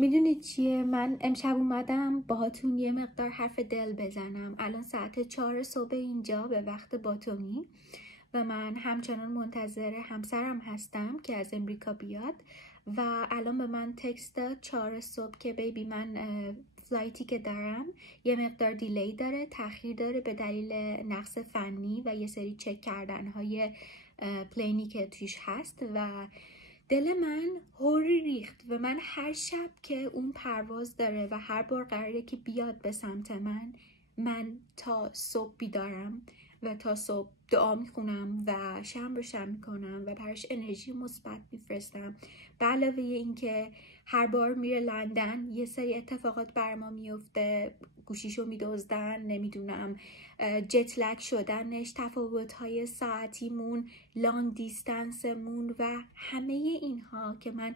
میدونید چیه؟ من امشب اومدم باهاتون یه مقدار حرف دل بزنم. الان ساعت 4 صبح اینجا به وقت باتومی و من همچنان منتظر همسرم هستم که از امریکا بیاد و الان به من تکست داد 4 صبح که بیبی من فلایتی که دارم یه مقدار دیلی داره، تأخیر داره به دلیل نقص فنی و یه سری چک کردن های پلینی که توش هست و دل من هوری ریخت و من هر شب که اون پرواز داره و هر بار قراره که بیاد به سمت من تا صبح بیدارم و تا صبح دعا میخونم و شم رو شم میکنم و براش انرژی مثبت میفرستم. به علاوه این که هر بار میره لندن یه سری اتفاقات بر ما میفته، گوشیشو میدزدن، نمیدونم جت لگ شدنش، تفاوت‌های ساعتیمون، لانگ دیستنسمون و همه اینها که من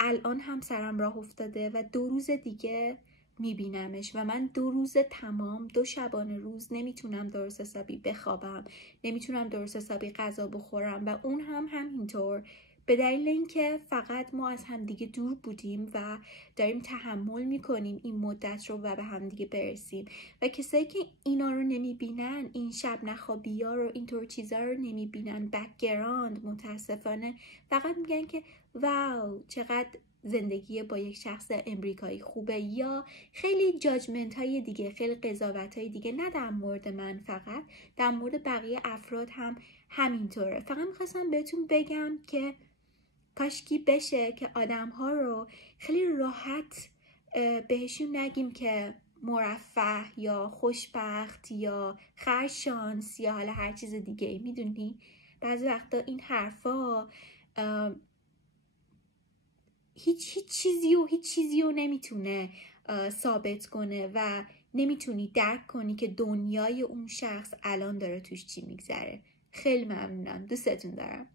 الان همسرم راه افتاده و 2 روز دیگه میبینمش و من 2 روز تمام 2 شبانه روز نمیتونم درست حسابی بخوابم، نمیتونم درست حسابی غذا بخورم و اون هم همینطور، به دلیل اینکه فقط ما از همدیگه دور بودیم و داریم تحمل میکنیم این مدت رو و به همدیگه برسیم و کسایی که اینا رو نمیبینن، این شب نخوابی ها رو، اینطور چیزا رو نمیبینن، بکگراند، متاسفانه فقط میگن که واو چقدر زندگی با یک شخص امریکایی خوبه، یا خیلی جاجمنت های دیگه، خیلی قضاوت های دیگه، نه در مورد من فقط، در مورد بقیه افراد هم همینطوره. فقط میخواستم بهتون بگم که کاشکی بشه که آدم ها رو خیلی راحت بهشون نگیم که مرفه یا خوشبخت یا خرشانس یا حالا هر چیز دیگه. میدونی بعضی وقتا این حرفا هیچ چیزی رو نمیتونه ثابت کنه و نمیتونی درک کنی که دنیای اون شخص الان داره توش چی میگذره. خیلی ممنونم، دوستتون دارم.